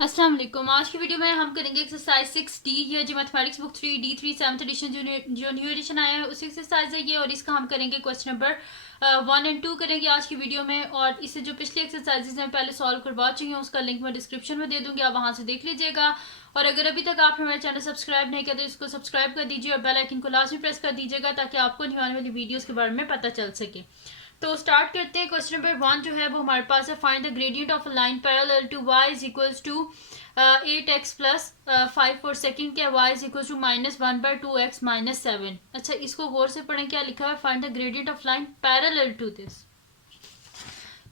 अस्सलाम वालेकुम। आज की वीडियो में हम करेंगे एक्सरसाइज 6D। ये जो mathematics book 3D3 7th edition जो न्यू एडिशन आया है उसी एक्सरसाइज है ये, और इसका हम करेंगे क्वेश्चन नंबर 1 और 2 करेंगे आज की वीडियो में। और इससे जो पिछली एक्सरसाइजेज हैं पहले सॉल्व करवा चुकी हूँ, उसका लिंक मैं डिस्क्रिप्शन में दे दूँगी, आप वहाँ से देख लीजिएगा। और अगर अभी तक आपने मेरा चैनल सब्सक्राइब नहीं किया तो इसको सब्सक्राइब कर दीजिए और बेल आइकन को लाजमी प्रेस कर दीजिएगा ताकि आपको नहीं आने वाली वीडियोज़ के बारे में पता चल सके। तो स्टार्ट करते हैं। क्वेश्चन नंबर 1 जो है वो हमारे पास है, find the gradient of a line parallel to y is equals to 8x plus 5 for second क्या, y is equal to -1/2x -7। अच्छा, इसको गौर से पढ़ें, क्या लिखा हुआ है, find the gradient of line parallel to this.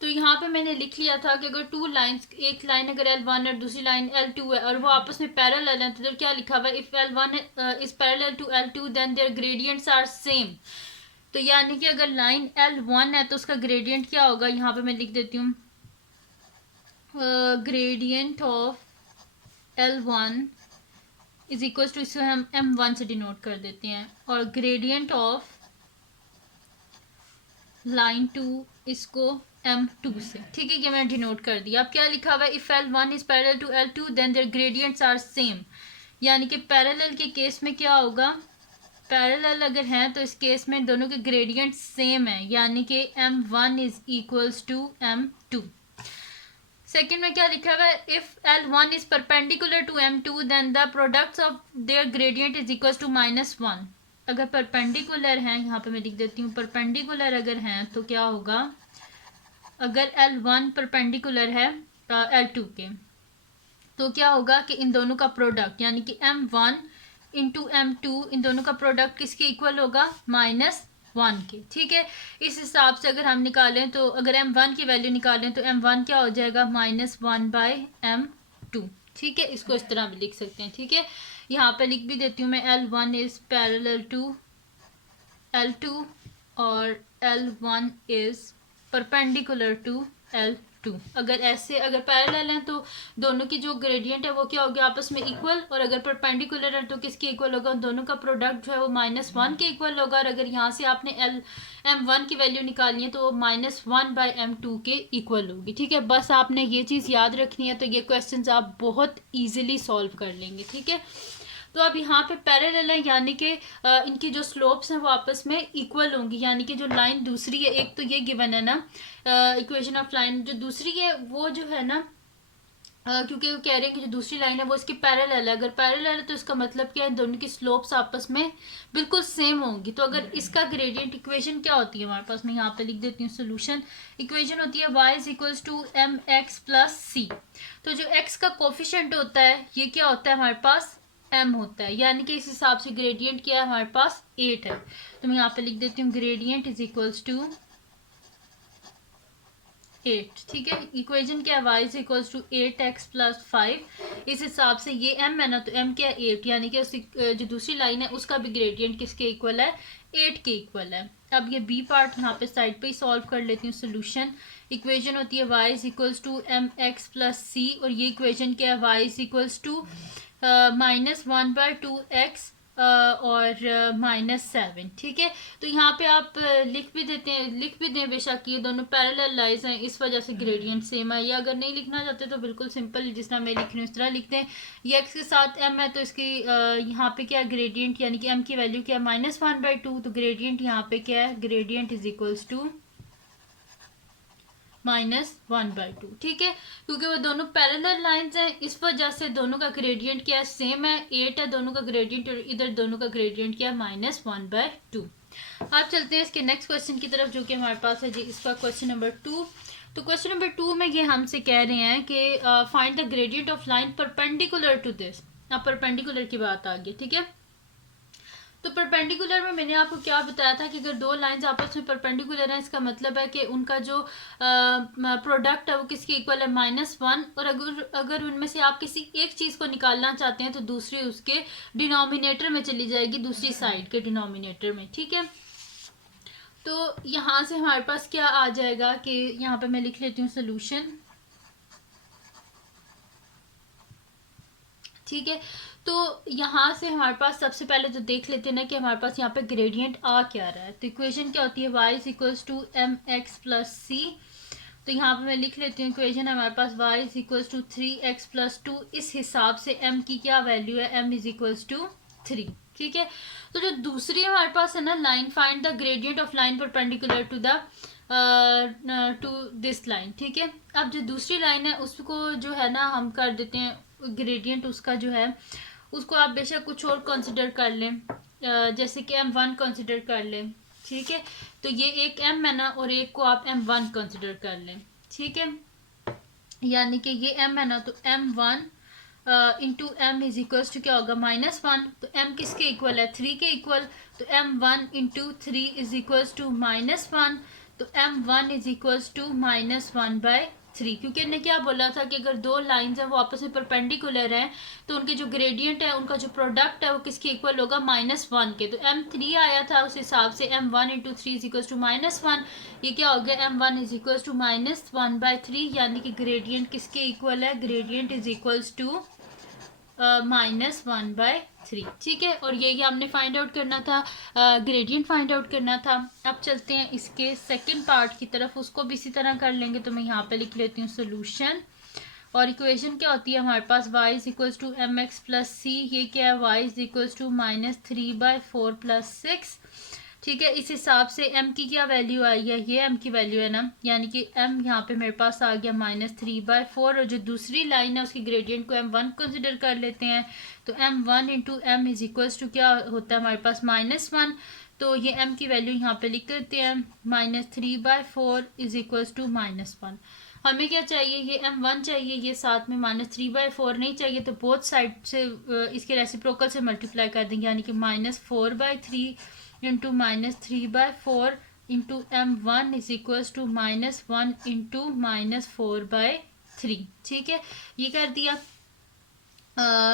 तो यहाँ पे मैंने लिख लिया था कि अगर टू लाइंस, एक लाइन अगर L1 और दूसरी लाइन L2 है और वो आपस में पैरेलल है तो क्या लिखा हुआ है, if L1 is parallel to L2 then their gradients are same. तो यानी कि अगर लाइन L1 है तो उसका ग्रेडियंट क्या होगा, यहाँ पे मैं लिख देती हूँ gradient of L1 is equal to, इसको हम M1 से डिनोट कर देते हैं, और ग्रेडियंट ऑफ लाइन 2 इसको M2 से। ठीक है, ये मैंने डिनोट कर दिया। अब क्या लिखा हुआ है, if L1 is parallel to L2 then their gradients are same. यानी कि पैरेलल के केस में क्या होगा, पैरेलल अगर हैं तो इस केस में दोनों के ग्रेडियंट सेम है, यानी कि M1 is equals to M2। Second में क्या लिखा हुआ है, if L1 is perpendicular to M2 then the products of their gradient is equals to -1। अगर परपेंडिकुलर हैं, यहाँ पे मैं लिख देती हूँ परपेंडिकुलर अगर हैं तो क्या होगा, अगर L1 परपेंडिकुलर है L2 के तो क्या होगा कि इन दोनों का प्रोडक्ट यानी कि M1 इंटू M2 इन दोनों का प्रोडक्ट किसके इक्वल होगा, -1 के। ठीक है, इस हिसाब से अगर हम निकालें तो अगर M1 की वैल्यू निकालें तो M1 क्या हो जाएगा, -1/M2। ठीक है, इसको इस तरह भी लिख सकते हैं। ठीक है, यहाँ पे लिख भी देती हूँ मैं, L1 is parallel to L2 और L1 is perpendicular to L2। अगर ऐसे अगर पैरेलल हैं तो दोनों की जो ग्रेडियंट है वो क्या होगी, आपस में इक्वल, और अगर परपेंडिकुलर है तो किसके इक्वल होगा, दोनों का प्रोडक्ट जो है वो -1 के इक्वल होगा। और अगर यहाँ से आपने M1 की वैल्यू निकालनी है तो वो -1/M2 के इक्वल होगी। ठीक है, बस आपने ये चीज़ याद रखनी है, तो ये क्वेश्चन आप बहुत ईजिली सॉल्व कर लेंगे। ठीक है, तो अब यहाँ पे पैरेलल है यानी कि इनकी जो स्लोप्स हैं वो आपस में इक्वल होंगी, यानी कि जो लाइन दूसरी है, एक तो ये गिवन है ना इक्वेशन ऑफ लाइन, जो दूसरी है वो जो है ना क्योंकि वो कह रहे हैं कि जो दूसरी लाइन है वो इसकी पैरेलल है। अगर पैरेलल है तो इसका मतलब क्या है, दोनों की स्लोप्स आपस में बिल्कुल सेम होंगी। तो अगर इसका ग्रेडियंट इक्वेशन क्या होती है हमारे पास, मैं यहाँ पे लिख देती हूँ सोल्यूशन। इक्वेशन होती है y is equals to mx plus c। तो जो x का कोफिशिएंट होता है ये क्या होता है हमारे पास, m होता है, यानी कि इस हिसाब से ग्रेडियंट क्या है हमारे पास, 8 है। तो मैं यहाँ पे लिख देती हूँ ग्रेडियंट इज इक्वल्स टू 8। ठीक है, इक्वेशन क्या है, y is equals to 8x plus 5। इस हिसाब से ये m है ना, तो m क्या है 8, यानी कि उस जो दूसरी लाइन है उसका भी ग्रेडियंट किसके इक्वल है, 8 के इक्वल है। अब ये b पार्ट यहाँ पे साइड पे ही सॉल्व कर लेती हूँ। सोल्यूशन इक्वेशन होती है y is equals to mx plus c, और ये इक्वेशन क्या है, y is equals to -1/2x और -7। ठीक है, तो यहाँ पे आप लिख भी दें बेशक ये दोनों पैरेलल लाइंस हैं, इस वजह से ग्रेडियंट सेम है। या अगर नहीं लिखना चाहते तो बिल्कुल सिंपल जिस तरह मैं लिख रही हूँ इस तरह लिखते हैं। ये x के साथ m है तो इसकी यहाँ पे क्या ग्रेडियंट, यानी कि m की वैल्यू क्या है, -1/2। तो ग्रेडियंट यहाँ पे क्या है, ग्रेडियंट इज इक्वल्स टू -1/2। ठीक है, क्योंकि वो दोनों पैरेलल लाइंस हैं इस वजह से दोनों का ग्रेडियंट क्या है, सेम है, 8 है दोनों का ग्रेडियंट, और इधर दोनों का ग्रेडियंट क्या है, -1/2। आप चलते हैं इसके नेक्स्ट क्वेश्चन की तरफ जो कि हमारे पास है जी, इसका क्वेश्चन नंबर 2। तो क्वेश्चन नंबर 2 में ये हमसे कह रहे हैं कि find the gradient of line perpendicular to this. अब परपेंडिकुलर की बात आ गई। ठीक है, तो परपेंडिकुलर में मैंने आपको क्या बताया था कि अगर दो लाइंस आपस में परपेंडिकुलर हैं इसका मतलब है कि उनका जो प्रोडक्ट है वो किसके इक्वल है, -1। और अगर उनमें से आप किसी एक चीज़ को निकालना चाहते हैं तो दूसरी उसके डिनोमिनेटर में चली जाएगी, दूसरी साइड के डिनोमिनेटर में। ठीक है, तो यहाँ से हमारे पास क्या आ जाएगा कि यहाँ पे मैं लिख लेती हूँ सोल्यूशन। ठीक है, तो यहाँ से हमारे पास सबसे पहले तो देख लेते हैं ना कि हमारे पास यहाँ पे ग्रेडियंट आ क्या रहा है। तो इक्वेशन क्या होती है, y is equals to mx plus c, तो यहाँ पे मैं लिख लेती हूँ इक्वेशन हमारे पास y is equals to 3x plus 2। इस हिसाब से m की क्या वैल्यू है, m इज इक्वल्स टू 3। ठीक है, तो जो दूसरी हमारे पास है ना line, find the gradient of line perpendicular to the to this line. ठीक है, अब जो दूसरी लाइन है उसको जो है ना हम कर देते हैं ग्रेडियंट उसका जो है उसको आप बेशक कुछ और कंसिडर कर लें, जैसे कि m1 कंसिडर कर लें। ठीक है, तो ये एक m है ना और एक को आप m1 कंसिडर कर लें। ठीक है, यानी कि ये m है ना तो m1 into M is equals to क्या होगा, -1। तो m किसके इक्वल है, 3 के इक्वल। तो m1 into 3 is equals to -1। तो m1 इज इक्वल्स टू -1/3, क्योंकि इन्हें क्या बोला था कि अगर दो लाइंस हैं वो आपस में परपेंडिकुलर हैं तो उनके जो ग्रेडियंट है उनका जो प्रोडक्ट है वो किसके इक्वल होगा, -1 के। तो m3 आया था उस हिसाब से m1 into 3 is equals to -1। ये क्या हो गया, m1 इज इक्वल्स टू -1/3, यानी कि ग्रेडियंट किसके इक्वल है, ग्रेडियंट इज इक्वल्स टू -1/3। ठीक है, और यही हमने फाइंड आउट करना था, ग्रेडियंट फाइंड आउट करना था। अब चलते हैं इसके सेकंड पार्ट की तरफ, उसको भी इसी तरह कर लेंगे। तो मैं यहाँ पे लिख लेती हूँ सोल्यूशन, और इक्वेशन क्या होती है हमारे पास, y is equals to mx plus C. ये क्या है, y is equals to -3/4 plus 6। ठीक है, इस हिसाब से m की क्या वैल्यू आई है, ये m की वैल्यू है ना, यानी कि m यहाँ पे मेरे पास आ गया -3/4। और जो दूसरी लाइन है उसकी ग्रेडियंट को m1 कंसिडर कर लेते हैं। तो m1 into M is equals to क्या होता है हमारे पास, -1। तो ये m की वैल्यू यहाँ पे लिख देते हैं, -3/4 इज इक्वल्स टू -1। हमें क्या चाहिए, ये m1 चाहिए, ये साथ में -3/4 नहीं चाहिए। तो बोथ साइड से इसके रेसिप्रोकल से मल्टीप्लाई कर देंगे, यानी कि -4/3 into -3/4 into m1 is equals to -1 into -4/3। ठीक है, ये कर दिया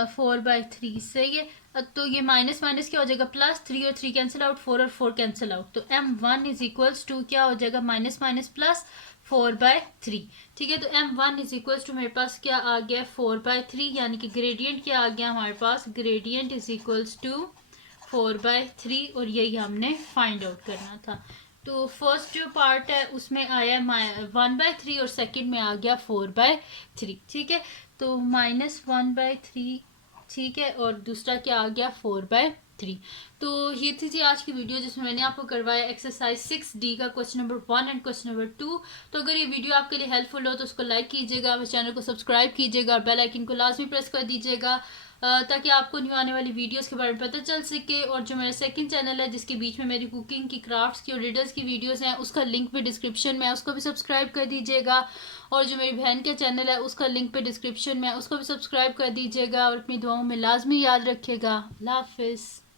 4/3 से ये, तो ये माइनस माइनस क्या हो जाएगा, प्लस 3 और 3 कैंसिल आउट, 4 और 4 कैंसिल आउट। तो m1 इज इक्वल्स टू क्या हो जाएगा, माइनस माइनस प्लस 4/3। ठीक है, तो m1 इज इक्वल्स टू मेरे पास क्या आ गया, 4/3, यानी कि ग्रेडियंट क्या आ गया हमारे पास, ग्रेडियंट इज इक्वल्स टू 4/3, और यही हमने फाइंड आउट करना था। तो फर्स्ट जो पार्ट है उसमें आया 1/3 और सेकंड में आ गया 4/3। ठीक है, तो -1/3, ठीक है, और दूसरा क्या आ गया 4/3। तो ये थी जी आज की वीडियो जिसमें मैंने आपको करवाया एक्सरसाइज 6D का question number 1 and question number 2। तो अगर ये वीडियो आपके लिए हेल्पफुल हो तो उसको लाइक कीजिएगा, इस चैनल को सब्सक्राइब कीजिएगा और बेल आइकन को लाजमी प्रेस कर दीजिएगा ताकि आपको न्यू आने वाली वीडियोस के बारे में पता चल सके। और जो मेरा सेकंड चैनल है जिसके बीच में मेरी कुकिंग की, क्राफ्ट्स की और रीडर्स की वीडियोस हैं, उसका लिंक भी डिस्क्रिप्शन में है, उसको भी सब्सक्राइब कर दीजिएगा। और जो मेरी बहन का चैनल है उसका लिंक पे डिस्क्रिप्शन में है, उसको भी सब्सक्राइब कर दीजिएगा। और अपनी दुआओं में लाजमी याद रखिएगा। अल्लाह हाफिज़।